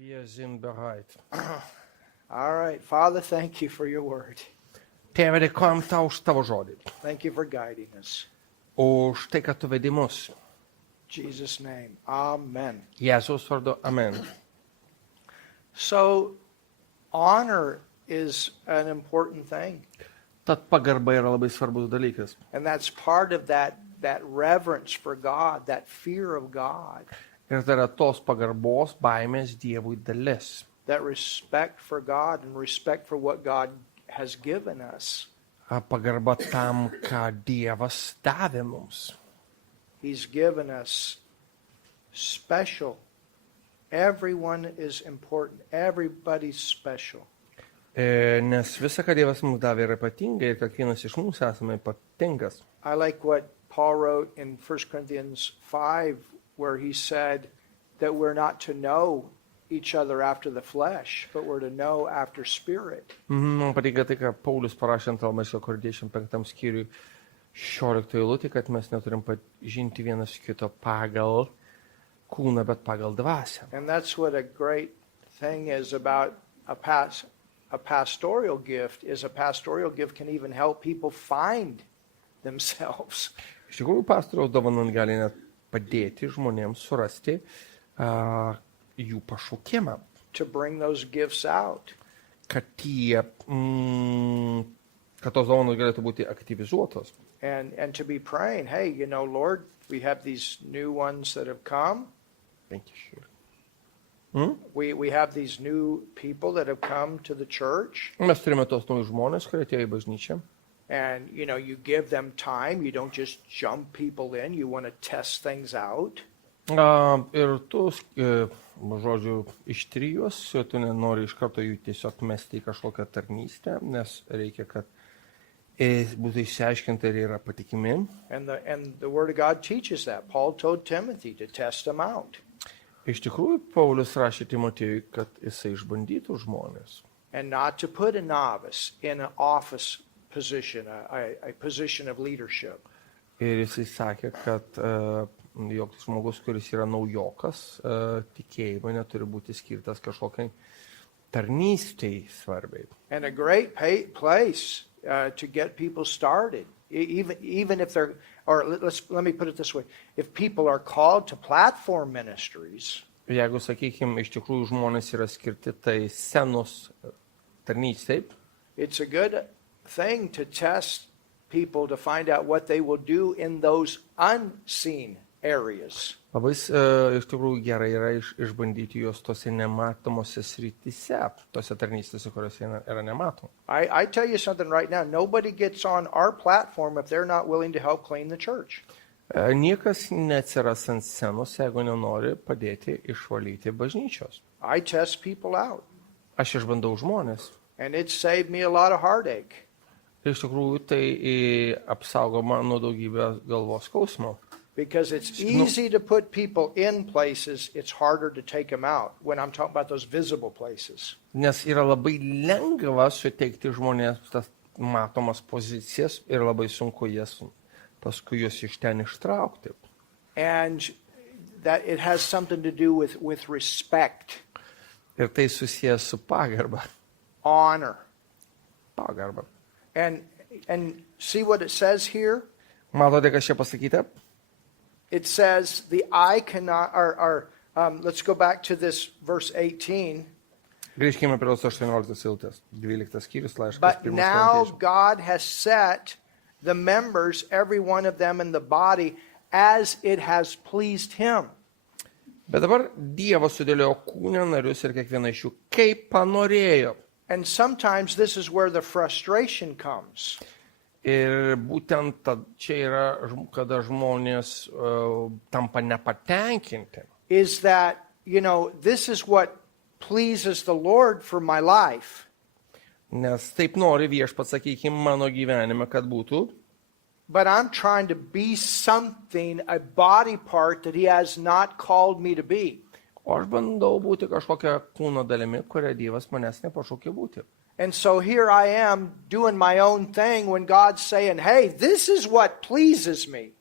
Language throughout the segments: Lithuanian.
Wir sind bereit. All right. Father, thank you for your word. Tėve, dėkojam tau už tavo žodį. Thank you for guiding us. Už tai, kad tu vedi mus. In Jesus' name. Amen. Jėzaus vardu, amen. So, honor is an important thing. Tad pagarba yra labai svarbus dalykas. And that's part of that reverence for God, that fear of God, Ir tai yra tos pagarbos, baimės Dievui dalis. that respect for God and respect for what God has given us. Pagarba tam, ką Dievas davė mums. He's given us special. Everyone is important. Everybody's special. Nes visa, ką Dievas mums davė, yra ypatinga ir kiekvienas iš mūsų esame ypatingas. I like what Paul wrote in 1 Corinthians 5, where he said that we're not to know each other after the flesh, but we're to know after spirit. Man patinka tai, ką Paulius parašė ant Laiško Korintiečiams 5 skyriui 16 eilutė, kad mes neturim pažinti vienas kito pagal kūną, bet pagal dvasią. And that's what a great thing is about a pastoral gift, is a pastoral gift can even help people find themselves. Iš tikrųjų, pastoriaus dovanon gali net padėti žmonėms surasti jų pašaukimą, To bring those gifts out. kad kad tos dovanos galėtų būti aktyvizuotos. And to be praying, hey, you know, Lord, we have these new ones that have come. We have these new people that have come to the church. Mes turime tos naujus žmonės, kurie atėjo į bažnyčią. And, you know, you give them time. You don't just jump people in. You want to test things out. Ir tu, žodžiu, ištiri juos, tu nenori iš karto jų tiesiog mesti į kažkokią tarnystę, nes reikia, kad būtų išsiaiškinta, ar yra patikimi. And the Word of God teaches that. Paul told Timothy to test them out. Iš tikrųjų, Paulius rašė Timotiejui, kad jisai išbandytų žmonės. And not to put a novice in an office position, a position of leadership. Ir jisai sakė, kad joks žmogus, kuris yra naujokas, tikėjimai neturi būti skirtas kažkokiai tarnystei svarbiai. And a great place to get people started, even if they're, or let me put it this way, if people are called to platform ministries. Jeigu, sakykime, iš tikrųjų žmonės yra skirti tai scenos tarnystei, It's a good thing to test people to find out what they will do in those unseen areas. labai iš tikrųjų gerai yra išbandyti juos tose nematomose srityse, tose tarnystėse, kuriuose yra nematoma. I tell you something right now. Nobody gets on our platform if they're not willing to help clean the church. Niekas neatsiras ant scenos, jeigu nenori padėti išvalyti bažnyčios. I test people out. Aš išbandau žmonės. And it saved me a lot of heartache. Ir iš tikrųjų tai apsaugo man nuo daugybės galvos skausmo. Because it's easy to put people in places, it's harder to take them out when I'm talking about those visible places. Nes yra labai lengva suteikti žmonėms tas matomas pozicijas ir labai sunku jas paskui juos iš ten ištraukti. And that it has something to do with respect, Ir tai susijęs su pagarba. honor. Pagarba. And see what it says here? Matote, kas čia pasakyta? It says the eye cannot, let's go back to this verse 18. Grįžkime prie tos 18 eilutės. 12 skyrius laiškas. But 1 now Korintiečiams. God has set the members, every one of them in the body, as it has pleased him. Bet dabar Dievas sudėliojo kūne narius ir kiekvieną iš jų kaip panorėjo. And sometimes this is where the frustration comes. Ir būtent čia yra, kada žmonės tampa nepatenkinti. Is that, you know, this is what pleases the Lord for my life. Nes taip nori Viešpats, sakykime, mano gyvenime, kad būtų. But I'm trying to be something, a body part that he has not called me to be. O aš bandau būti kažkokia kūno dalimi, kurią Dievas manęs nepašaukė būti. And so here I am doing my own thing when God's saying, hey, this is what pleases me.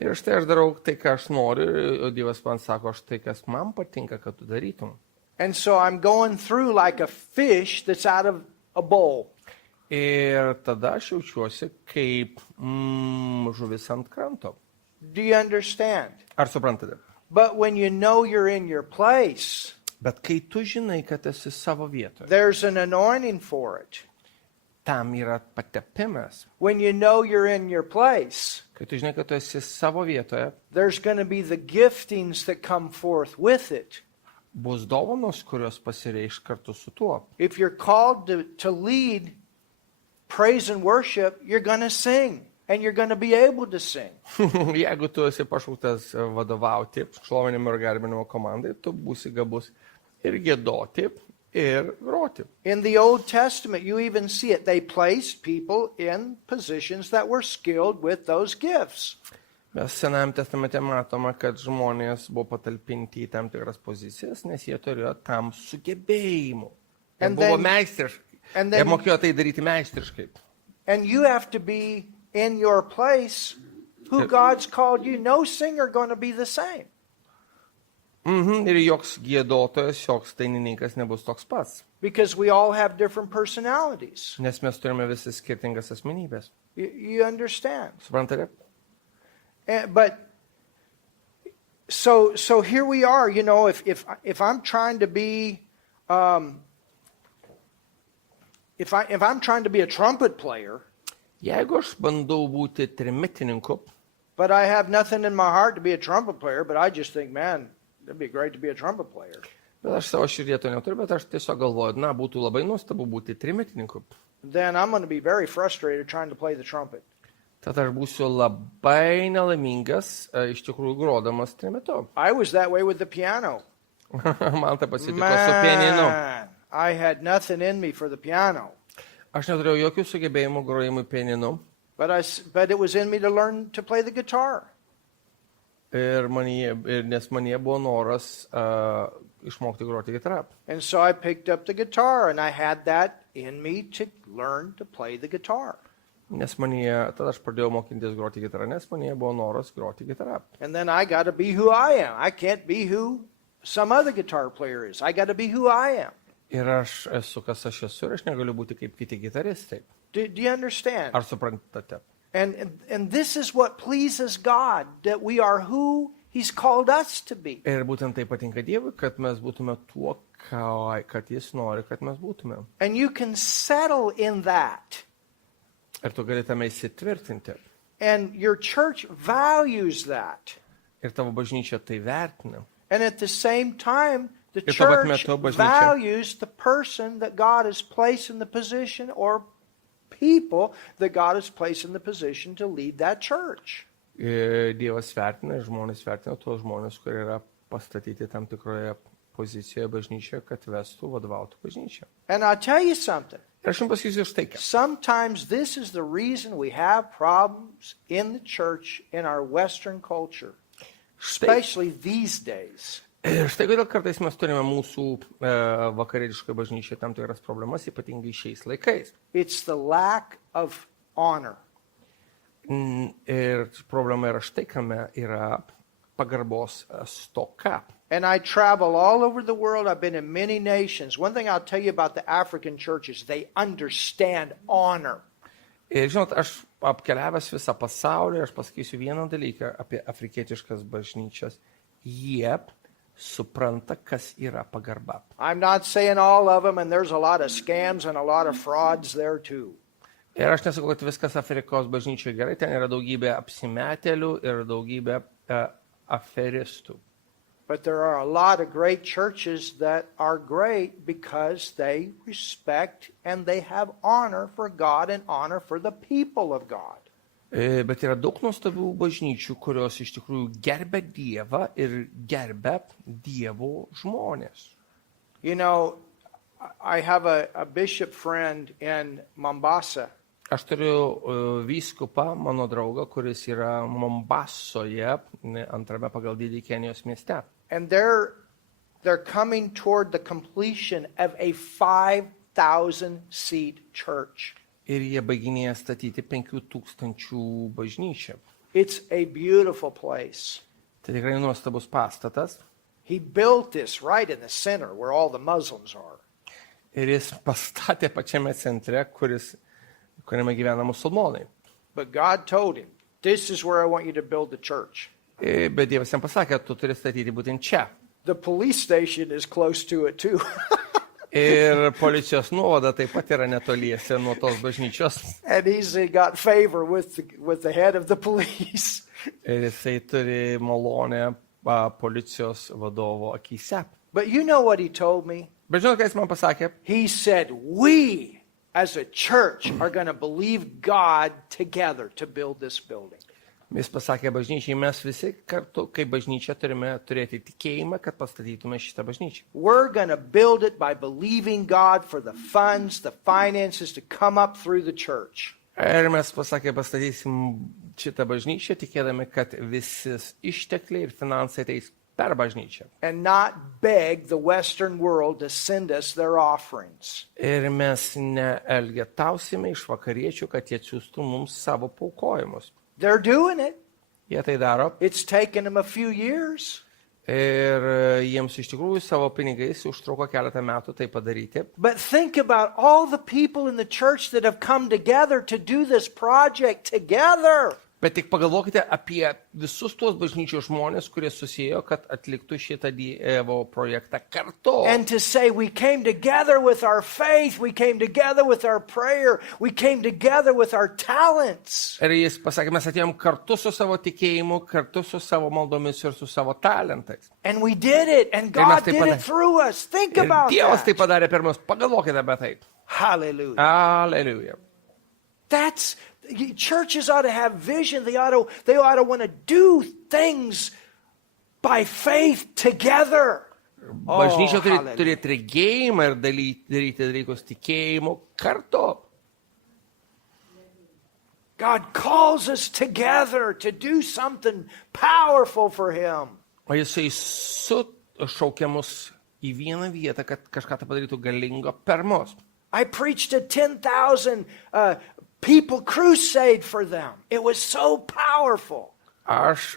Ir štai aš darau tai, ką aš noriu, o Dievas man sako, štai kas man patinka, kad tu darytum. And so I'm going through like a fish that's out of a bowl. Ir tada aš jaučiuosi kaip žuvis ant kranto. Do you understand? Ar suprantate? But when you know you're in your place, Bet kai tu žinai, kad esi savo vietoje, there's an anointing for it. tam yra patepimas. When you know you're in your place, Kai tu žinai, kad tu esi savo vietoje, there's going to be the giftings that come forth with it. bus dovanos, kurios pasireikš kartu su tuo. If you're called to lead praise and worship, you're going to sing, and you're going to be able to sing. Jeigu tu esi pašauktas vadovauti šlovinimo ir garbinimo komandai, tu būsi gabus ir giedoti, ir groti. In the Old Testament, you even see it. They placed people in positions that were skilled with those gifts. Mes Senajame testamente matome, kad žmonės buvo patalpinti į tam tikras pozicijas, nes jie turėjo tam sugebėjimų. Jie And buvo then- meistriškai. and Jie then- mokėjo tai daryti meistriškai. And you have to be in your place who God's called you. No singer going to be the same. Ir joks giedotojas, joks dainininkas nebus toks pats. Because we all have different personalities. Nes mes turime visi skirtingas asmenybės. You understand? Suprantate? But so here we are. You know, if I'm trying to be, if I'm trying to be a trumpet player, Jeigu aš bandau būti trimitininku, but I have nothing in my heart to be a trumpet player, but I just think, man, it'd be great to be a trumpet player. bet aš savo širdie to neturiu, bet aš tiesiog galvoju, na, būtų labai nuostabu būti trimitininku. Then I'm going to be very frustrated trying to play the trumpet. Tad aš būsiu labai nelaimingas, iš tikrųjų grodamas trimitu. I was that way with the piano. Man tai pasitiko su pianinu. Man, I had nothing in me for the piano, Aš neturėjau jokių sugebėjimų grojimui pianinu. but it was in me to learn to play the guitar. Nes manyje buvo noras išmokti groti gitarą. And so I picked up the guitar, and I had that in me to learn to play the guitar. Tada aš pradėjau mokintis groti gitarą, nes manyje buvo noras groti gitarą. And then I got to be who I am. I can't be who some other guitar player is. I got to be who I am. Ir aš esu, kas aš esu, ir aš negaliu būti kaip kiti gitaristai. Do you understand? Ar suprantate? And this is what pleases God, that we are who He's called us to be. Ir būtent tai patinka Dievui, kad mes būtume tuo, kad Jis nori, kad mes būtume. And you can settle in that. Ir tu gali tame įsitvirtinti. And your church values that. Ir tavo bažnyčia tai vertina. And at the same time, the Ir tuo pat church metu bažnyčia- values the person that God has placed in the position, or people that God has placed in the position to lead that church. Ir Dievas vertina, žmonės vertina tuos žmonės, kurie yra pastatyti tam tikroje pozicijoje bažnyčioje, kad vestų, vadovautų bažnyčią. And I'll tell you something. Ir aš jums pasakysiu štai ką. Sometimes this is the reason we have problems in the church in our Western culture, especially these days. Ir štai kodėl kartais mes turime mūsų vakarietiškoje bažnyčioje tam tikras problemas, ypatingai šiais laikais. It's the lack of honor. Ir problema yra štai kame yra pagarbos stoka. And I travel all over the world. I've been in many nations. One thing I'll tell you about the African churches, they understand honor. Ir žinot, aš apkeliavęs visą pasaulį, aš pasakysiu vieną dalyką apie afrikietiškas bažnyčias. Jie supranta, kas yra pagarba. I'm not saying all of them, and there's a lot of scams and a lot of frauds there too. Ir aš nesakau, kad viskas Afrikos bažnyčioje gerai, ten yra daugybė apsimetėlių ir daugybė aferistų. But there are a lot of great churches that are great because they respect and they have honor for God and honor for the people of God. Bet yra daug nuostabių bažnyčių, kurios iš tikrųjų gerbia Dievą ir gerbia Dievo žmonės. You know, I have a bishop friend in Mombasa. Aš turiu vyskupą, mano draugą, kuris yra Mombasoje, antrame pagal dydį Kenijos mieste. And they're coming toward the completion of a 5,000 seat church. Ir jie baiginėja statyti 5,000 bažnyčią. It's a beautiful place. Tai tikrai nuostabus pastatas. He built this right in the center where all the Muslims are. Ir jis pastatė pačiame centre, kuriame gyvena musulmonai. But God told him, this is where I want you to build the church. Bet Dievas jam pasakė, tu turi statyti būtent čia. The police station is close to it too. Ir policijos nuovada taip pat yra netoliese nuo tos bažnyčios. And he's got favor with the head of the police. Ir jisai turi malonę policijos vadovo akyse. But you know what he told me? Bet žinot, ką jis man pasakė? He said, we as a church are going to believe God together to build this building. Jis pasakė bažnyčiai, mes visi kartu, kaip bažnyčia, turime turėti tikėjimą, kad pastatytume šitą bažnyčią. We're going to build it by believing God for the funds, the finances to come up through the church. Ir mes pasakė, pastatysim šitą bažnyčią, tikėdami, kad visi ištekliai ir finansai ateis per bažnyčią. And not beg the Western world to send us their offerings. Ir mes neelgetausime iš vakariečių, kad jie atsiųstų mums savo paukojimus. They're doing it. Jie tai daro. It's taken them a few years. Ir jiems iš tikrųjų savo pinigais užtruko keletą metų tai padaryti. But think about all the people in the church that have come together to do this project together. Bet tik pagalvokite apie visus tuos bažnyčios žmonės, kurie susijo, kad atliktų šitą Dievo projektą kartu. And to say we came together with our faith, we came together with our prayer, we came together with our talents. Ir jis pasakė, mes atėjom kartu su savo tikėjimu, kartu su savo maldomis ir su savo talentais. And we did it, and God did it through us. Think Ir about Dievas tai that. padarė per mus. Pagalvokite apie tai. Hallelujah. Alleluja. Churches ought to have vision. They ought to want to do things by faith together. Bažnyčia turi hallelujah. turėti regėjimą ir daryti dalykus tikėjimu kartu. God calls us together to do something powerful for Him. O jisai sušaukia mus į vieną vietą, kad kažką tai padarytų galingo per mus. I preached a 10,000 people crusade for them. It was so powerful. Aš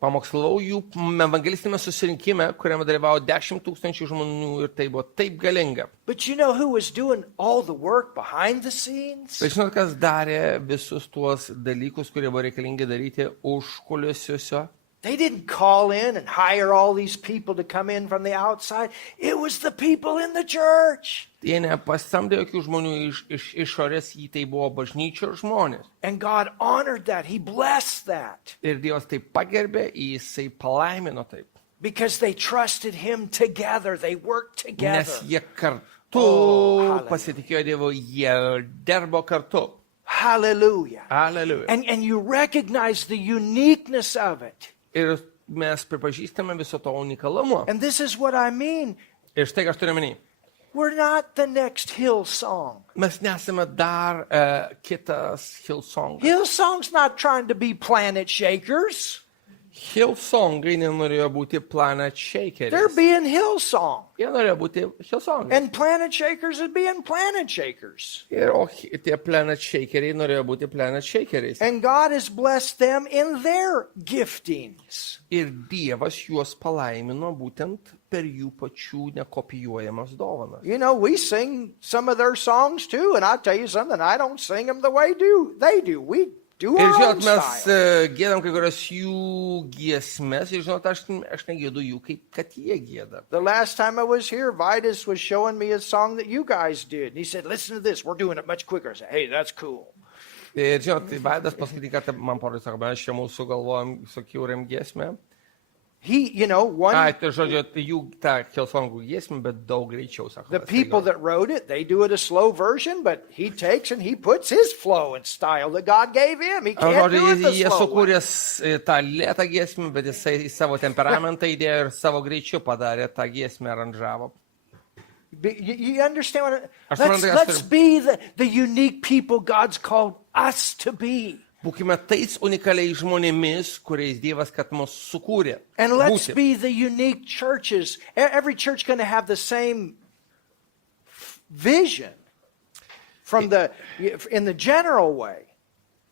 pamokslavau jų evangelistinėme susirinkime, kuriame dalyvavo 10 000 žmonių ir tai buvo taip galinga. But you know who was doing all the work behind the scenes? Bet žinot, kas darė visus tuos dalykus, kurie buvo reikalingi daryti užkulisiuose? They didn't call in and hire all these people to come in from the outside. It was the people in the church. Jie nepasamdė jokių žmonių iš išorės, jį tai buvo bažnyčios žmonės. And God honored that. He blessed that. Ir Dievas tai pagerbė, jisai palaimino taip. Because they trusted Him together. They worked together. Nes jie kartu hallelujah. pasitikėjo Dievu, jie dirbo kartu. Hallelujah. Alleluja. And you recognize the uniqueness of it. Ir mes pripažįstame viso to unikalumo. And this is what I mean. Ir štai, ką aš turiu omeny. We're not the next Hillsong. Mes nesame dar kitas Hillsong. Hillsong's not trying to be planet shakers. Hillsongai nenorėjo būti Planet They're Shakeriais. being Hillsong. Jie norėjo būti Hillsongai. And planet shakers is being planet shakers. O tie Planet Shakeriai norėjo būti Planet Shakeriais. And God has blessed them in their giftings. Ir Dievas juos palaimino būtent per jų pačių nekopijuojamas dovanas. You know, we sing some of their songs too, and I'll tell you something, I don't sing them the way they do. We do Ir our own žinot, mes style. gėdam kai kurias jų giesmes, ir žinot, aš negėdu jų, kaip kad jie gėda. The last time I was here, Vitus was showing me a song that you guys did. And he said, listen to this, we're doing it much quicker. I said, hey, that's cool. Ir žinot, Vaidas paskutinį kartą man parodė, sako, mes čia mūsų galvojam, sukūrėm giesmę. He, you know, Tai žodžiu, jų tą Hillsongų giesmę, bet daug greičiau, sako. the people that wrote it, they do it a slow version, but he takes and he puts his flow and style that God gave him. He can't do it the Jie slow way. sukūrė tą lėtą giesmę, bet jisai į savo temperamentą įdėjo ir savo greičiu padarė tą giesmę, aranžavo. You understand what Aš suprantu, ką aš let's turiu. be the unique people God's called us to be. Būkime tais unikaliais žmonėmis, kuriais Dievas, kad mus sukūrė. And let's Būti. be the unique churches. Every church going to have the same vision from in the general way.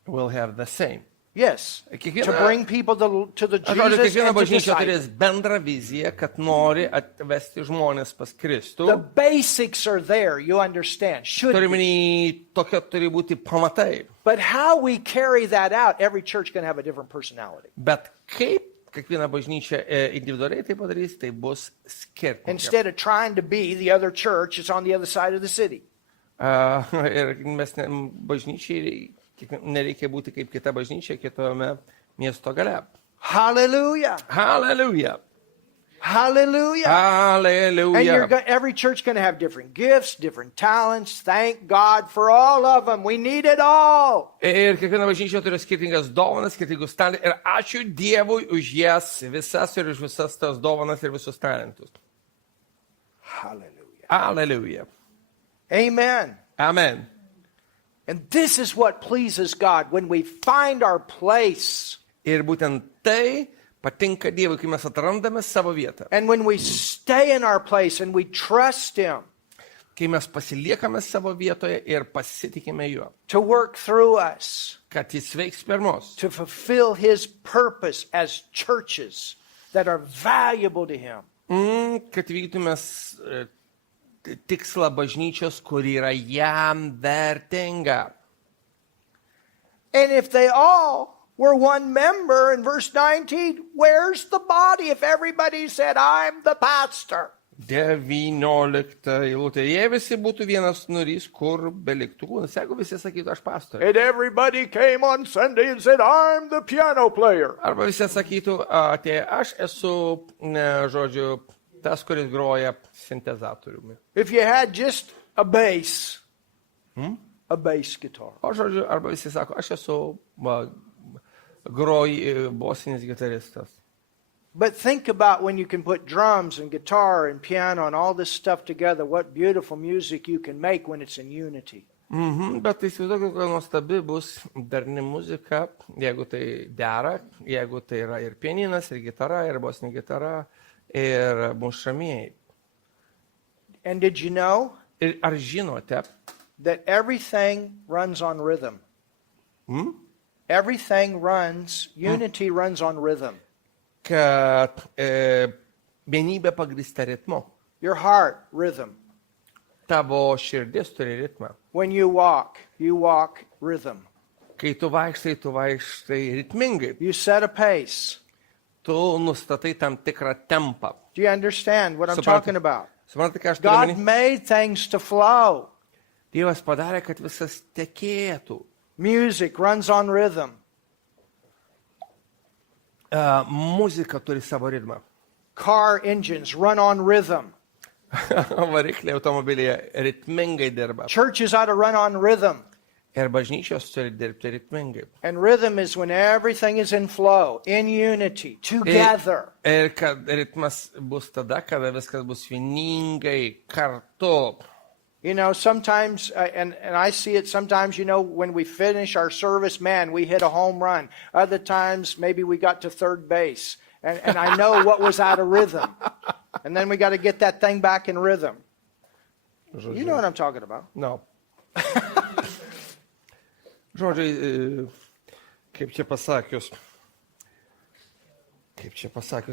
We'll have the same. Yes. Kiekviena- To bring people to the Aš žodžiu, Jesus kiekviena and to bažnyčia disciple. turės bendrą viziją, kad nori atvesti žmonės pas Kristų. The basics are there, you understand. Should be. Turime tokia turi būti pamatai. But how we carry that out, every church can have a different personality. Bet kaip kiekviena bažnyčia individualiai tai padarys, tai bus skirtinga. Instead of trying to be the other church, it's on the other side of the city. Ir mes bažnyčiai nereikia būti kaip kita bažnyčia kitame miesto gale. Hallelujah. Hallelujah. Hallelujah. And Hallelujah. every church going to have different gifts, different talents. Thank God for all of them. We need it all. Ir kiekviena bažnyčia turi skirtingas dovanas, skirtingus talentus. Ir ačiū Dievui už jas visas ir už visas tas dovanas ir visus talentus. Hallelujah. Hallelujah. Amen. Amen. And this is what pleases God when we find our place Ir būtent tai patinka Dievui, kai mes atrandame savo vietą. and when we stay in our place and we trust Him Kai mes pasiliekame savo vietoje ir pasitikime juo, to work through us, kad jis veiks per mus, to fulfill His purpose as churches that are valuable to Him. kad vykdytume tikslą bažnyčios, kur yra jam vertinga. And if they all were one member in verse 19, where's the body if everybody said, I'm the pastor? 19 eilutė. Jei visi būtų vienas narys, kur beliktų kūnas, jeigu visi sakytų, aš pastorius. And everybody came on Sunday and said, I'm the piano player. Arba visi sakytų, atėjo, aš esu, žodžiu, tas, kuris groja sintezatoriumi. If you had just a bass, a bass guitar. O žodžiu, arba visi sako, aš esu bosinis gitaristas. But think about when you can put drums and guitar and piano and all this stuff together, what beautiful music you can make when it's in unity. Bet įsivaizduokit, kokia nuostabi bus darni muzika, jeigu tai dera, jeigu tai yra ir pianinas, ir gitara, ir bosinė gitara, ir mušamieji. And did you know Ir ar žinote, that everything runs on rhythm? Everything runs, unity runs on rhythm. kad vienybė pagrįsta ritmu. Your heart, rhythm. Tavo širdis turi ritmą. When you walk rhythm. Kai tu vaikštai ritmingai. You set a pace. Tu nustatai tam tikrą tempą. Do you understand what I'm talking about? Suprantate, ką aš turiu God omeny? made things to flow. Dievas padarė, kad visas tekėtų. Music runs on rhythm. Muzika turi savo ritmą. Car engines run on rhythm. Varikliai automobilyje ritmingai dirba. Churches ought to run on rhythm. Ir bažnyčios turi dirbti ritmingai. And rhythm is when everything is in flow, in unity, together. Ir kad ritmas bus tada, kada viskas bus vieningai kartu. You know, sometimes, and I see it sometimes, you know, when we finish our service, man, we hit a home run. Other times, maybe we got to third base. And I know what was out of rhythm. And then we got to get that thing back in rhythm. You know what I'm talking about. No. Žodžiai, kaip čia pasakius,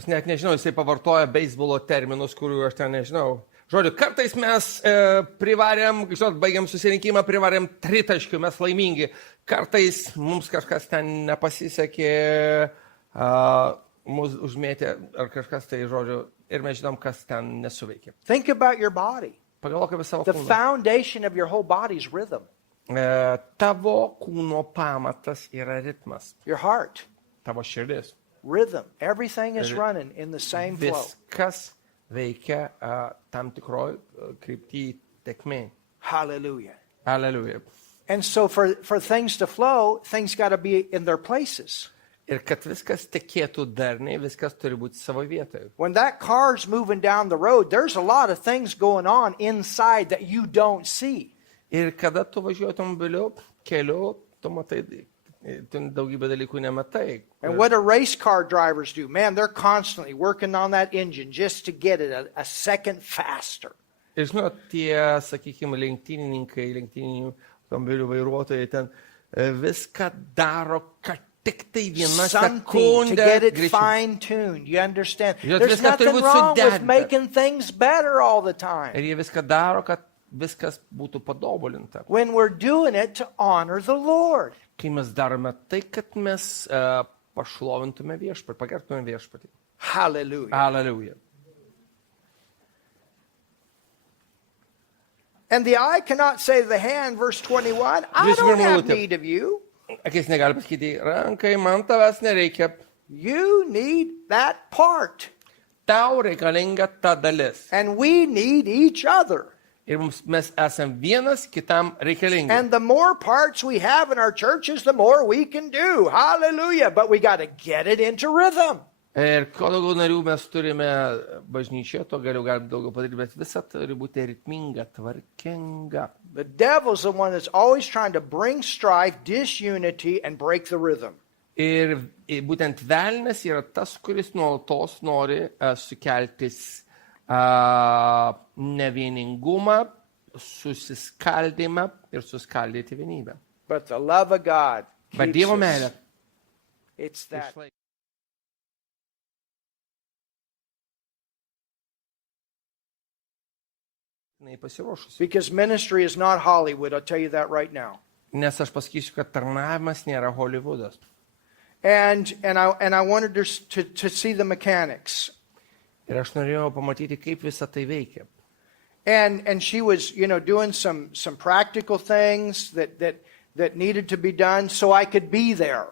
net nežinau, jisai pavartoja beisbolo terminus, kurių aš ten nežinau. Žodžiu, kartais mes privarėm, žinot, baigiam susirinkimą, privarėm tritaškių, mes laimingi. Kartais mums kažkas ten nepasisekė, mus užmėtė ar kažkas tai, žodžiu, ir mes žinom, kas ten nesuveikė. Think about your body. Pagalvok apie savo The kūną. foundation of your whole body is rhythm. Tavo kūno pamatas yra ritmas. Your heart, Tavo širdis. rhythm. Everything is running in the same flow. Viskas veikia tam tikroj kryptį tekmė. Hallelujah. Hallelujah. And so for things to flow, things got to be in their places. Ir kad viskas tekėtų darniai, viskas turi būti savo vietoje. When that car's moving down the road, there's a lot of things going on inside that you don't see. Ir kada tu važiuoji automobiliu, keliu, tu matai, tu daugybę dalykų nematai. And what do race car drivers do? Man, they're constantly working on that engine just to get it a second faster. Ir žinot, tie, sakykime, lenktynininkai, lenktyninių automobilių vairuotojai ten viską daro, kad tik tai viena something to sekundė get it greičiau. fine-tuned. You understand? Žinot, There's viskas turi nothing būt wrong with suderinta. making things better all the time. Ir jie viską daro, kad viskas būtų patobulinta. When we're doing it to honor the Lord. Kai mes darome tai, kad mes pašlovintume viešpatį, pagertume viešpatį. Hallelujah. Aleliuja. And the eye cannot say to the hand, verse 21, I don't have need of you. Akis negali pasakyti, rankai, man tavęs nereikia. You need that part. Tau reikalinga ta dalis. And we need each other. Ir mes esam vienas kitam reikalingi. And the more parts we have in our churches, the more we can do. Hallelujah. But we got to get it into rhythm. Ir kuo daugiau narių mes turime bažnyčioje, to galiu galim daugiau padaryti, bet visa turi būti ritminga, tvarkinga. The devil's the one that's always trying to bring strife, disunity, and break the rhythm. Ir būtent velnias yra tas, kuris nuolatos nori sukeltis nevieningumą, susiskaldymą ir suskaldyti vienybę. But the love of God Bet keeps Dievo us. meilė It's that. išlaiko. Pasiruošusi. Because ministry is not Hollywood, I'll tell you that right now. Nes aš pasakysiu, kad tarnavimas nėra Hollywoodas. And I wanted to see the mechanics. Ir aš norėjau pamatyti, kaip visa tai veikia. And she was, doing some practical things that needed to be done so I could be there.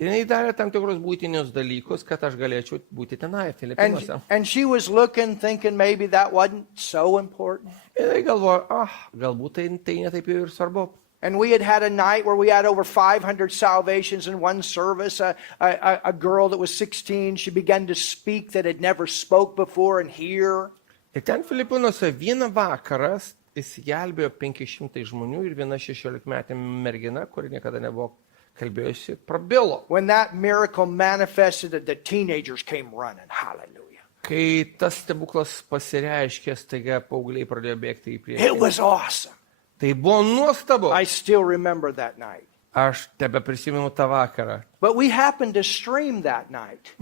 Ir jinai darė tam tikrus būtinius dalykus, kad aš galėčiau būti tenai, Filipinuose. And she was looking, thinking maybe that wasn't so important. Ir jinai galvoja, galbūt tai netaip jau ir svarbu. And we had a night where we had over 500 salvations in one service. A girl that was 16, she began to speak that had never spoke before and hear. Ir ten Filipinuose vieną vakarą įsigelbėjo 500 žmonių ir viena 16-metė mergina, kuri niekada nebuvo kalbėjusi, prabilo. When that miracle manifested, the teenagers came running. Hallelujah. Kai tas stebuklas pasireiškė, staiga paaugliai pradėjo bėgti į It priekį. was awesome. Tai buvo nuostabu. I still remember that night. Aš tebe prisimenu tą vakarą. But we happened to stream that night.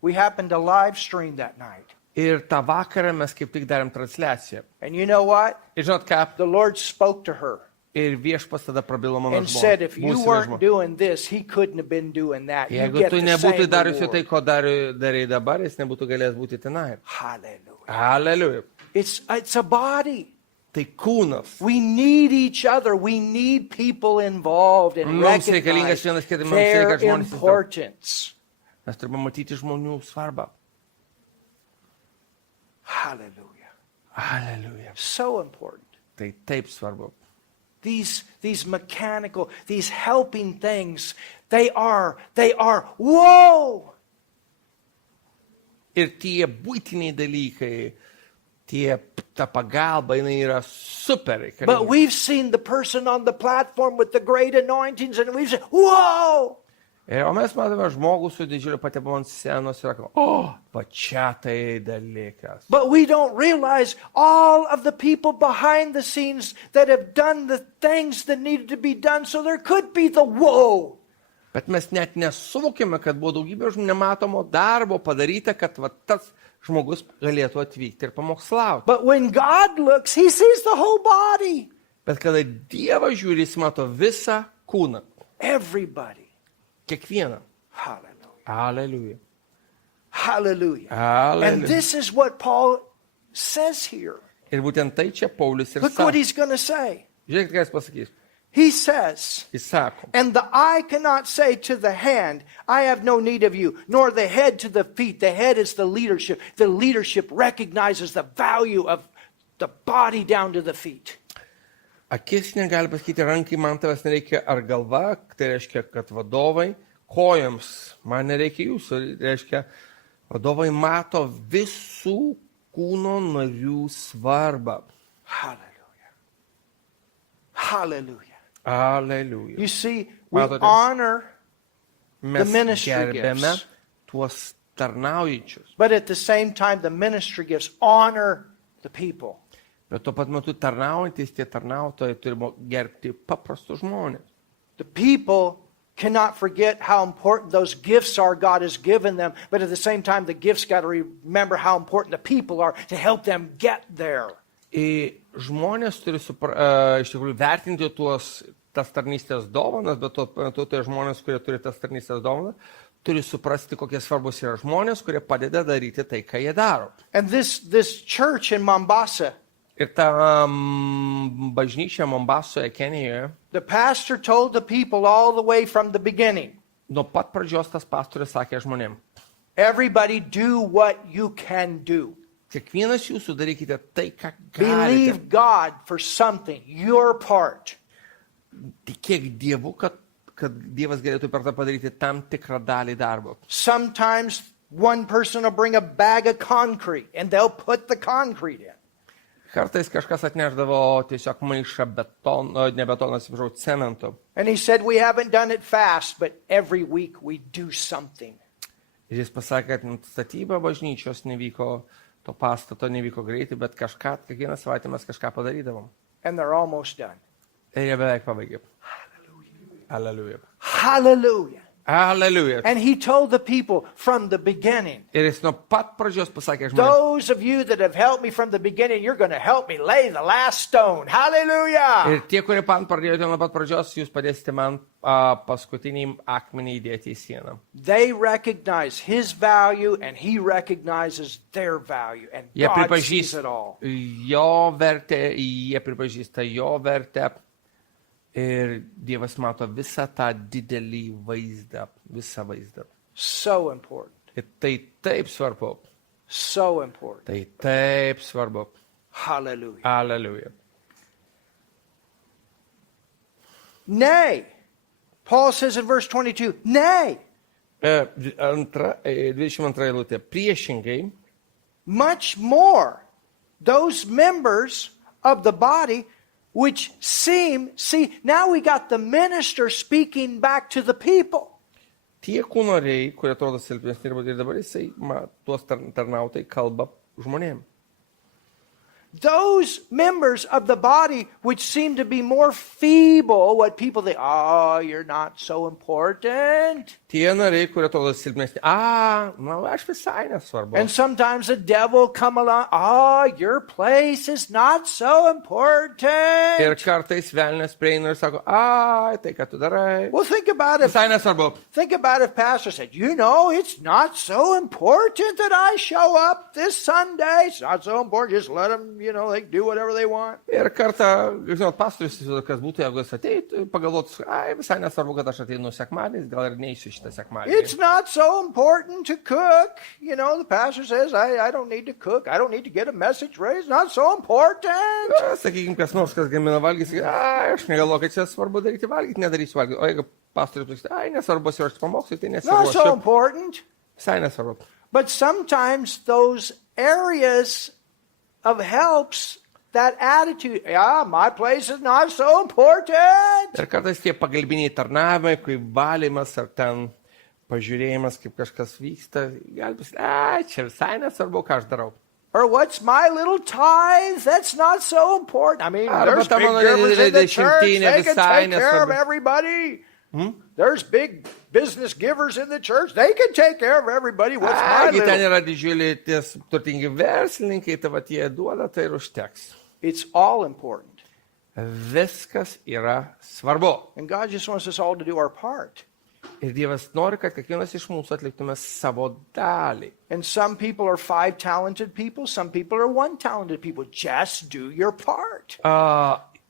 We happened to live stream that night. Ir tą vakarą mes kaip tik darėm transliaciją. And you know what? Ir žinot ką? The Lord spoke to her Ir viešpas tada prabilo mano and said, if you weren't žmonai. doing this, he couldn't have been doing that. You Jeigu get tu the nebūtų same dariusi tai, reward. ko darai dabar, jis nebūtų galėjęs būti tenai. Hallelujah. Aleliuja. It's a body. Tai kūnas. We need each other. We need people involved and Mums reikalingas recognize vienas kitam, mums their reikia žmonės įsitraukti. importance. Mes turime matyti žmonių svarbą. Hallelujah. Aleliuja. So important. Tai taip svarbu. These mechanical, these helping things, they are, whoa! Ir tie būtiniai dalykai, ta pagalba, jinai yra super reikalinga. But we've seen the person on the platform with the great anointings and we've said, whoa! O mes matome žmogų su didžiuliu patepimu ant scenos ir sakome, va čia tai dalykas. But we don't realize all of the people behind the scenes that have done the things that needed to be done, so there could be the whoa. Bet mes net nesuvokėme, kad buvo daugybė nematomo darbo padaryta, kad va, tas žmogus galėtų atvykti ir pamokslauti. But when God looks, he sees the whole body. Bet kada Dievas žiūri, jis mato visą kūną. Everybody. Kiekvieną. Hallelujah. Aleliuja. Hallelujah. Hallelujah. And this is what Paul says here. Ir būtent tai čia Paulius ir Look what sako. he's going to say. Žiūrėkit, ką jis pasakys. He says, Jis sako. and the eye cannot say to the hand, I have no need of you, nor the head to the feet. The head is the leadership. The leadership recognizes the value of the body down to the feet. Akis negali pasakyti, rankai man tavęs nereikia, ar galva, tai reiškia, kad vadovai, kojoms man nereikia jūsų, reiškia, vadovai mato visų kūno narių svarbą. Hallelujah. Hallelujah. Aleliuja. You see, we Matote? honor, Mes ministry gerbėme gifts. tuos tarnaujančius, but at the same time, the ministry gifts honor the people. bet tuo pat metu tarnaujantis tie tarnautojai turi gerbti paprastus žmonės. The people cannot forget how important those gifts are God has given them, but at the same time, the gifts got to remember how important the people are to help them get there. Žmonės turi iš tikrųjų vertinti tas tarnystės dovanas, bet tuo metu tai žmonės, kurie turi tas tarnystės dovanas, turi suprasti, kokie svarbus yra žmonės, kurie padeda daryti tai, ką jie daro. And this church in Mombasa, Ir ta bažnyčia Mombasoje, Kenijoje, the pastor told the people all the way from the beginning, nuo pat pradžios tas pastorius sakė žmonėm, everybody do what you can do. kiekvienas jūsų darykite tai, ką galite. Believe God for something, your part. Tikėk Dievu, kad Dievas galėtų per tą padaryti tam tikrą dalį darbo. Sometimes one person will bring a bag of concrete and they'll put the concrete in. Kartais kažkas atneždavo tiesiog maišą cemento. And he said, we haven't done it fast, but every week we do something. Ir jis pasakė, kad statyba bažnyčios nevyko, to pastato nevyko greitai, bet kiekvieną savaitę mes kažką padarydavom. And they're almost done. Ir jie beveik pabaigė. Hallelujah. Hallelujah. Hallelujah. And he told the people from the beginning, Ir jis nuo pat pradžios pasakė žmonėms, those of you that have helped me from the beginning, you're going to help me lay the last stone. Hallelujah. ir tie, kurie man pradėjote nuo pat pradžios, jūs padėsite man paskutinį akmenį įdėti į sieną. They recognize his value and he recognizes their value. And Jie God sees it all. jo vertę, jie pripažįsta jo vertę. Ir Dievas mato visą tą didelį vaizdą, visą vaizdą. So important. Ir tai taip svarbu. So important. Tai taip svarbu. Hallelujah. Hallelujah. Nay. Paul says in verse 22, nay. 22 eilutė. Priešingai, Much more, those members of the body which see, now we got the minister speaking back to the people. tie kūnoriai, kurie atrodo silpnesni ir dabar jisai, tuos tarnautai kalba žmonėm. Those members of the body which seem to be more feeble, what people think, oh, you're not so important. Tie nariai, kurie atrodo silpnesni, aš visai nesvarbu. And sometimes the devil come along, oh, your place is not so important. Ir kartais velnės prieina ir sako, tai ką tu darai, Well, think about it. visai nesvarbu. Think about if pastor said, it's not so important that I show up this Sunday. It's not so important. Just let them, they do whatever they want. Ir kartą, žinot, pastorius, kas būtų, jeigu jis ateitų, pagalvotų, visai nesvarbu, kad aš ateinu sekmadieniais, gal ir neįsiu šitą sekmadienį. It's not so important to cook. The pastor says, I don't need to cook. I don't need to get a message raised. Not so important. Sakykime, kas nors, kas gamina valgyti, aš negalvoju, kad čia svarbu daryti valgyti, nedarysiu valgyti. O jeigu pastorius pasakys, nesvarbu, ir aš pamoksiu, tai Not nesvarbu. so important. Visai nesvarbu. But sometimes those areas of helps, that attitude, my place is not so important. Ir kartais tie pagalbiniai tarnavimai, kaip valymas ar ten pažiūrėjimas, kaip kažkas vyksta, gali pasakyti, čia visai nesvarbu, ką aš darau. Or what's my little tithe? That's not so important. I mean, there's but big I'm givers in the church. They can take design care of for- everybody. There's big business givers in the church. They can take care of everybody. What's my Ten little... yra didžiuliai ties turtingi verslininkai, tai va tie duoda, tai ir užteks. It's all important. Viskas yra svarbu. And God just wants us all to do our part. Ir Dievas nori, kad kiekvienas iš mūsų atliktume savo dalį. And some people are 5 talented people. Some people are 1 talented people. Just do your part.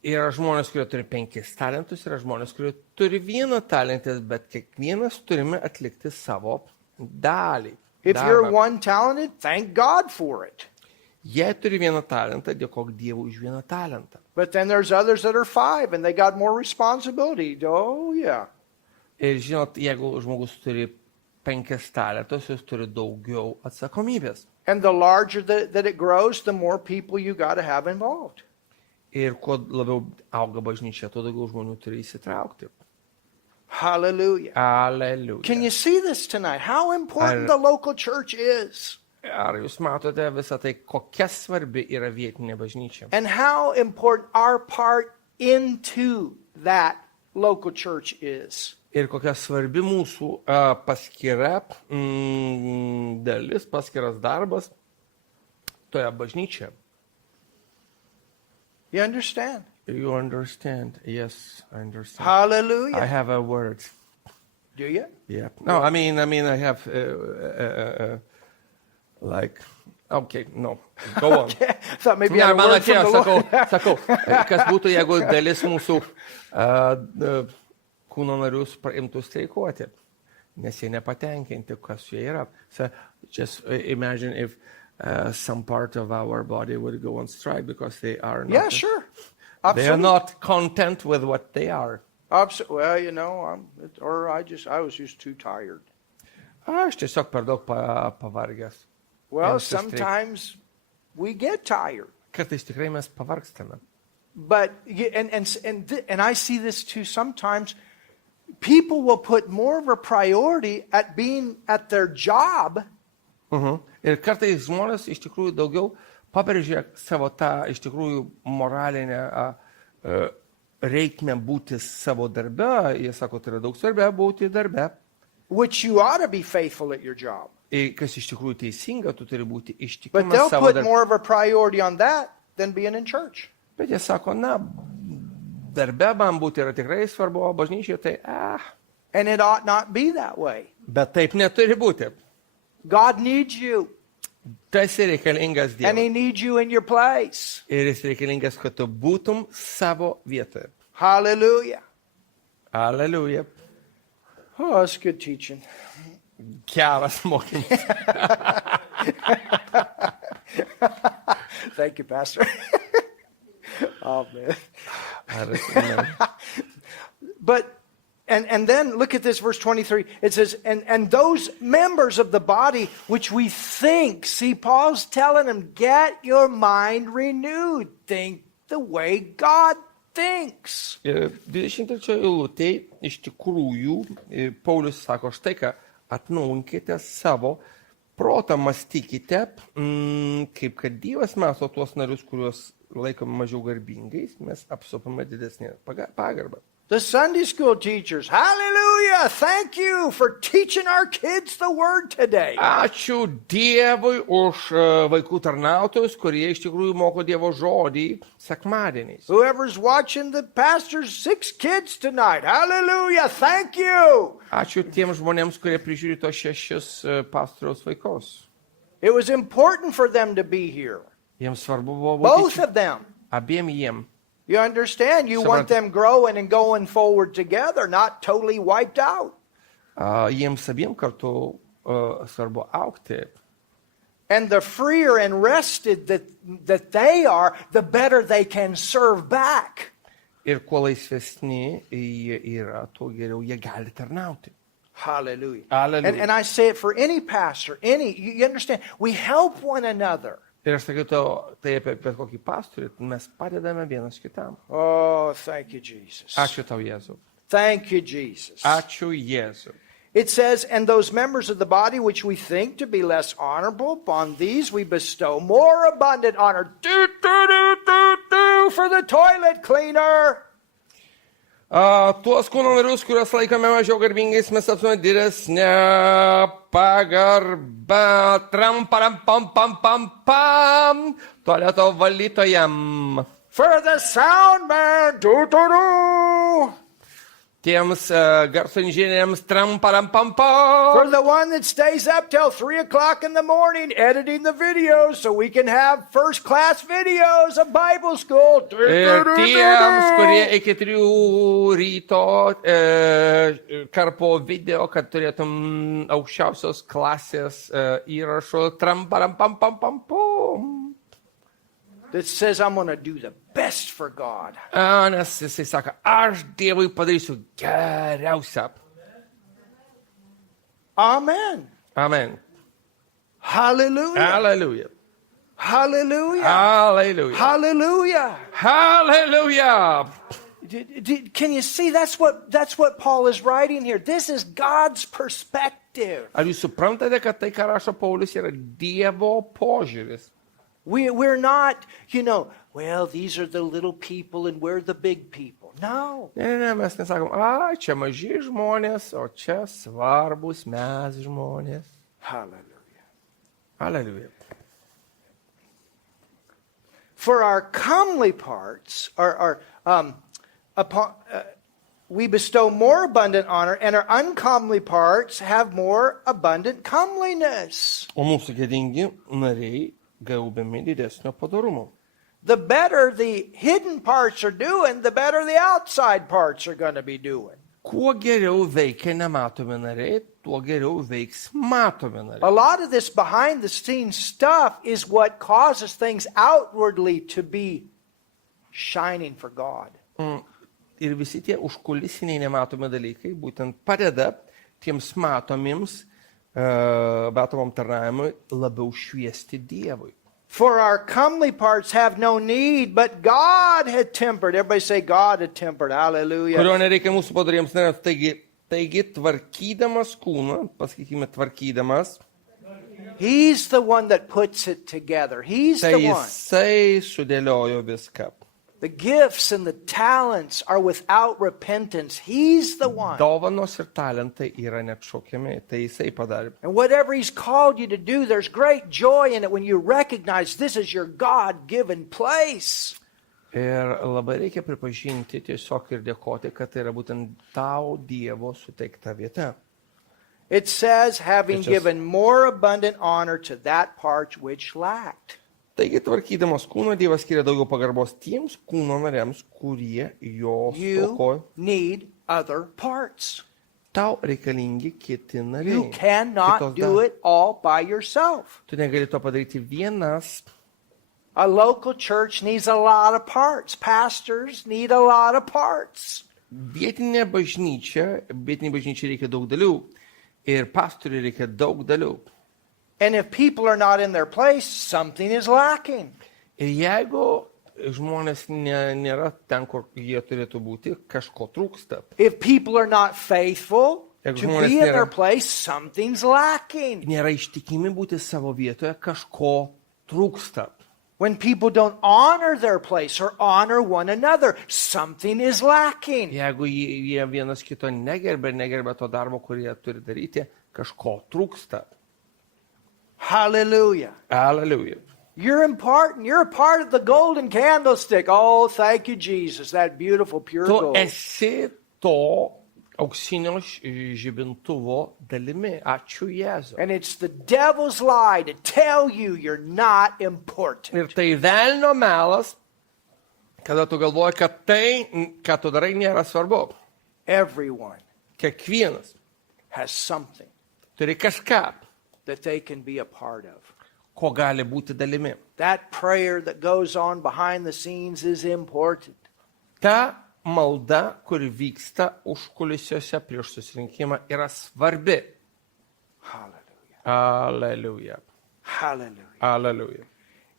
Yra žmonės, kurie turi 5 talentus, yra žmonės, kurie turi 1 talentą, bet kiekvienas turime atlikti savo dalį. If you're darbą. 1 talented, thank God for it. Jei turi 1 talentą, dėkok Dievui už 1 talentą. But then there's others that are 5 and they got more responsibility. Oh, yeah. Ir žinot, jeigu žmogus turi 5 talentus, jis turi daugiau atsakomybės. And the larger that it grows, the more people you got to have involved. Ir kuo labiau auga bažnyčia, tuo daugiau žmonių turi įsitraukti. Hallelujah. Alleluja. Can you see this tonight? How important the local church is. Ar jūs matote visą tai, kokia svarbi yra vietinė bažnyčia? And how important our part into that local church is. ir kokia svarbi mūsų paskira dalis, paskiras darbas toje bažnyčioje. You understand? You understand? Yes, I understand. Hallelujah. I have a word. Do you? Yeah. No, I mean, I have like. Okay, no. Go on. I thought maybe Ne, I had a man word from atėjo, the Lord. sakau, kas būtų, jeigu dalis mūsų kūno narius paimtų streikuoti, nes jie nepatenkinti, kas jie yra. So just imagine if some part of our body would go on strike because they are not, Yeah, sure. they are Absolutely. not content with what they are. Well, you know, I was just too tired. Aš tiesiog per daug pavargęs. Well, Yes, just take- sometimes we get tired. Kartais tikrai mes pavargstame. But and I see this too. Sometimes people will put more of a priority at being at their job Ir kartais žmonės iš tikrųjų daugiau pabrėžia savo tą iš tikrųjų moralinę reikmę būti savo darbe. Jie sako, tai yra daug svarbia būti darbe. which you ought to be faithful at your job. Ir kas iš tikrųjų teisinga, tu turi būti But ištikimas they'll savo put darbe. more of a priority on that than being in church. Bet jie sako, na, darbe man būti yra tikrai svarbu, o bažnyčioje tai, And it ought not be that way. bet taip neturi būti. God needs you, Tu esi reikalingas and He Dievui. needs you in your place. Ir jis reikalingas, kad tu būtum savo vietoje. Hallelujah. Aleliuja. Oh, that's good teaching. Geras mokymas. Thank you, Pastor. Oh, man. But and then look at this verse 23. It says, and those members of the body which we think, see, Paul's telling them, get your mind renewed. Think the way God thinks. 23 eilutėje iš tikrųjų Paulius sako štai ką, atnaujinkite savo protą, mąstykite, kaip kad Dievas mąsto tuos narius, kuriuos laikome mažiau garbingais, mes apsupame didesnį pagarbą. The Sunday school teachers, hallelujah, thank you for teaching our kids the word today. Ačiū Dievui už vaikų tarnautojus, kurie iš tikrųjų moko Dievo žodį sekmadieniais. Whoever's watching the pastor's 6 kids tonight, hallelujah, thank you. Ačiū tiems žmonėms, kurie prižiūri tos 6 pastoriaus vaikus. It was important for them to be here, Jiems svarbu buvo both būti of them. abiem jiem. You understand? You want them growing and going forward together, not totally wiped out. Jiems abiem kartu svarbu aukti. And the freer and rested that they are, the better they can serve back. Ir kuo laisvesni jie yra, tuo geriau jie gali tarnauti. Hallelujah. Hallelujah. And I say it for any pastor, you understand? We help one another. Ir aš sakyčiau, tai apie bet kokį pastorių, mes padedame vienas kitam. Oh, thank you, Jesus. Ačiū tau, Jėzau. Thank you, Jesus. Ačiū, Jėzau. It says, and those members of the body which we think to be less honorable, upon these we bestow more abundant honor. Do, do, do, do, do, for the toilet cleaner. Tuos kūno narius, kuriuos laikome mažiau garbingais, mes apsime didesnę pagarbą. Tram, param, pam, pam, pam, pam. Tualeto valytojam. For the sound man. Do, do, do. Tiems garso inžinieriams. Tram, param, pam, pam. For the one that stays up till 3 o'clock in the morning editing the videos so we can have first class videos of Bible school. Do, do, Ir do, do, tiems, do. kurie iki 3 ryto karpo video, kad turėtum aukščiausios klasės įrašų. Tram, param, pam, pam, pam, pam. That says I'm going to do the best for God. Nes jisai sako, aš Dievui padarysiu geriausią. Amen. Amen. Hallelujah. Hallelujah. Hallelujah. Hallelujah. Hallelujah. Hallelujah. Can you see that's what Paul is writing here? This is God's perspective. Ar jūs suprantate, kad tai, ką rašo Paulius, yra Dievo požiūris? We're not, well, these are the little people and we're the big people. No. Ne, mes nesakom, čia maži žmonės, o čia svarbus mes žmonės. Hallelujah. Aleliuja. For our comely parts we bestow more abundant honor, and our uncomely parts have more abundant comeliness. O mūsų gėdingi nariai gaubiami didesnio padarumo. The better the hidden parts are doing, the better the outside parts are going to be doing. Kuo geriau veikia nematomi nariai, tuo geriau veiks matomi A nariai. lot of this behind the scenes stuff is what causes things outwardly to be shining for God. Ir visi tie užkulisiniai nematomi dalykai būtent padeda tiems matomiems, matomam tarnavimui labiau šviesti Dievui. For our comely parts have no need, but God had tempered. Everybody say God had tempered. Hallelujah. Kurio nereikia mūsų padariems nariams. Taigi tvarkydamas kūną, pasakykime tvarkydamas, He's the one that puts it together. He's tai the one. jisai sudėliojo viską. The gifts and the talents are without repentance. He's the one. Dovanos ir talentai yra neatšaukiami, tai jisai padarė. And whatever He's called you to do, there's great joy in it when you recognize this is your God-given place. Ir labai reikia pripažinti tiesiog ir dėkoti, kad tai yra būtent tau Dievo suteikta vieta. It says, having It's just- given more abundant honor to that part which lacked. Taigi tvarkydamas kūną Dievas skiria daugiau pagarbos tiems kūno nariams, kurie jo You stokoja. need other parts. Tau reikalingi kiti You nariai. cannot Kitos do it all by yourself. Tu negali to padaryti vienas. A local church needs a lot of parts. Pastors need a lot of parts. Vietinė bažnyčia reikia daug dalių. Ir pastoriui reikia daug dalių. And if people are not in their place, something is lacking. Ir jeigu žmonės nėra ten, kur jie turėtų būti, kažko trūksta. If people are not faithful Jeigu to žmonės be in their nėra- place, something's lacking. Nėra ištikimi būti savo vietoje, kažko trūksta. When people don't honor their place or honor one another, something is lacking. Jeigu jie vienas kito negerbė to darbo, kurį jie turi daryti, kažko trūksta. Hallelujah. Aleliuja. You're important. You're a part of the golden candlestick. Oh, thank you, Jesus. That beautiful, pure Tu gold. esi to auksinio žibintuvo dalimi. Ačiū Jėzau. And it's the devil's lie to tell you you're not important. Ir tai velnio melas, kada tu galvoji, kad tai, ką tu darai, nėra svarbu. Everyone Kiekvienas has something turi kažką, that they can be a part of. ko gali būti dalimi. That prayer that goes on behind the scenes is important. Ta malda, kuri vyksta užkulisiuose prieš susirinkimą, yra svarbi. Hallelujah. Aleliuja. Hallelujah. Aleliuja.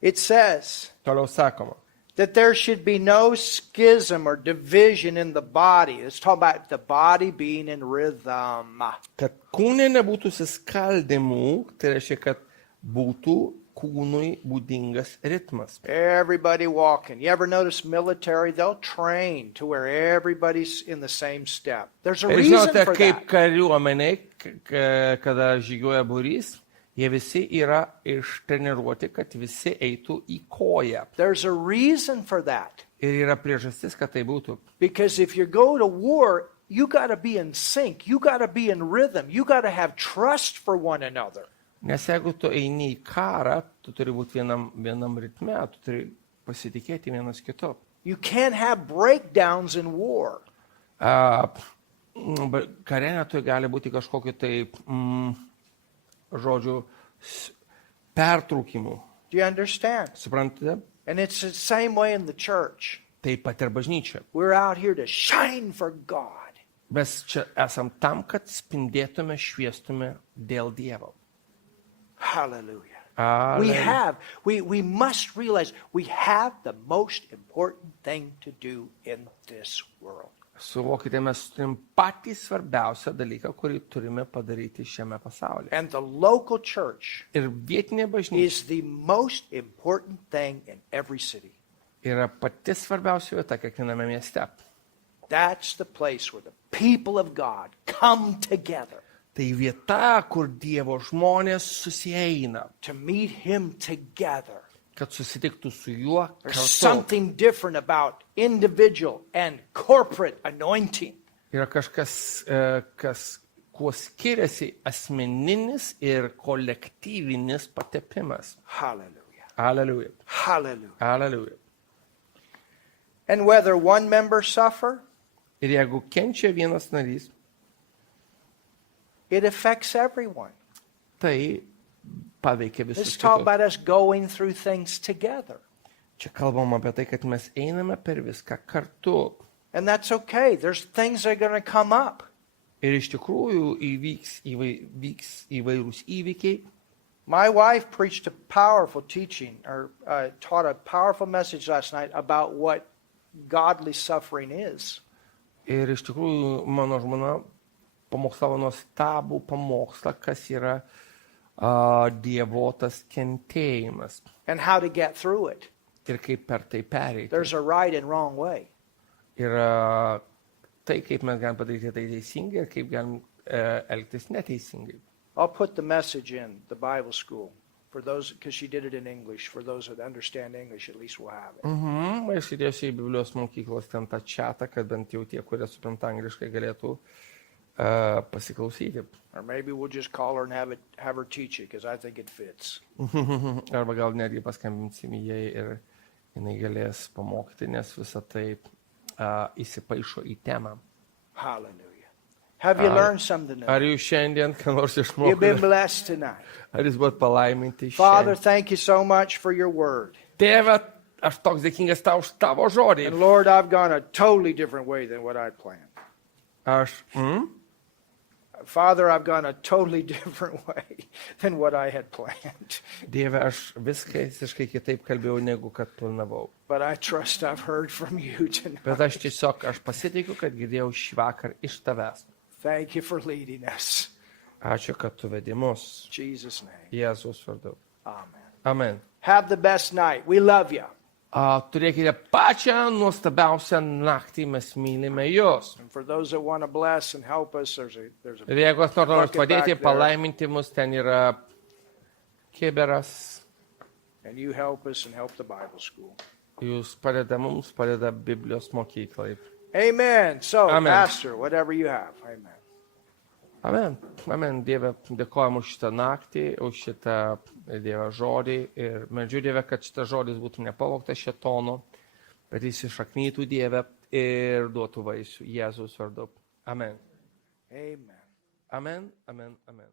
It says Toliau sakoma. that there should be no schism or division in the body. Let's talk about the body being in rhythm. Kad kūne nebūtų susiskaldimų, tai reiškia, kad būtų kūnui būdingas ritmas. Everybody walking. You ever notice military? They'll train to where everybody's in the same step. There's a Ir reason žinote, for kaip that. kariuomeniai, kada žygiuoja būrys, jie visi yra ištreniruoti, kad visi eitų į koją. There's a reason for that. Ir yra priežastis, kad tai būtų. Because if you go to war, you got to be in sync. You got to be in rhythm. You got to have trust for one another. Nes jeigu tu eini į karą, tu turi būti vienam ritme, tu turi pasitikėti vienas kitu. You can't have breakdowns in war. Kare netui gali būti kažkokiu tai, žodžiu, pertraukimų. Do you understand? Suprantate? And it's the same way in the church. Taip pat ir bažnyčia. We're out here to shine for God. Mes čia esam tam, kad spindėtume, šviestume dėl Dievo. Hallelujah. We must realize we have the most important thing to do in this world. Suvokite, mes turim patį svarbiausią dalyką, kurį turime padaryti šiame pasaulyje. And the local church Ir vietinė bažnyčia is the most important thing in every city. yra pati svarbiausia vieta kiekviename mieste. That's the place where the people of God come together Tai vieta, kur Dievo žmonės susieina, to meet Him together. kad susitiktų su juo There's kartu. something different about individual and corporate anointing. Yra kažkas, kas kuo skiriasi asmeninis ir kolektyvinis patepimas. Hallelujah. Aleliuja. Hallelujah. Aleliuja. And whether one member suffer, Ir jeigu kenčia vienas narys, it affects everyone. tai paveikia visus Let's talk kitus. about us going through things together. Čia kalbam apie tai, kad mes einame per viską kartu. And that's okay. There's things that are going to come up. Ir iš tikrųjų vyks įvairūs įvykiai. My wife preached a powerful teaching or taught a powerful message last night about what godly suffering is. Ir iš tikrųjų mano žmona pamokslavo nuostabų pamokslą, kas yra dievotas kentėjimas. And how to get through it. Ir kaip per tai pereiti. There's a right and wrong way. Ir tai, kaip mes galim padaryti tai teisingai ir kaip galim elgtis neteisingai. I'll put the message in the Bible school for those, because she did it in English. For those that understand English, at least we'll have it. Aš įdėsiu į Biblijos mokyklos ten tą chatą, kad bent jau tie, kurie supranta angliškai, galėtų pasiklausyti. Or maybe we'll just call her and have her teach it, because I think it fits. Arba gal netgi paskambinsim jai ir jinai galės pamokyti, nes visą tai įsipaišo į temą. Hallelujah. Have you learned something Ar today? jūs šiandien ką nors You've been išmokote? blessed tonight. Ar jūs buvot palaiminti Father, šiandien? thank you so much for your word. Tėve, aš toks dėkingas tau už tavo žodį. And Lord, I've gone a totally different way than what I'd planned. Aš, Father, I've gone a totally different way than what I had planned. Dieve, aš viską visiškai kitaip kalbėjau, negu kad planavau. But I trust I've heard from you Bet tonight. aš tiesiog, aš pasitikiu, kad girdėjau šįvakar iš tavęs. Thank you for leading us. Ačiū, kad tu vedi mus. In Jesus' name. Jėzus vardu. Amen. Amen. Have the best night. We love you. Turėkite pačią nuostabiausią naktį, mes mylime jūs. And for those that want to bless and help us, there's a Ir jeigu kas nors nori bucket back padėti, there. palaiminti mus, ten yra kiberas. And you help us and help the Bible school. Jūs padeda mums, padeda Biblijos mokyklai. Amen. So, Amen. Pastor, whatever you have. Amen. Amen. Amen. Dieve, dėkojam už šitą naktį, už šitą Dievo žodį ir meldžiu Dieve, kad šitas žodis būtų nepavogtas šėtono, bet jis išaknytų Dieve ir duotų vaisių Jėzus vardu. Amen. Amen. Amen. Amen. Amen.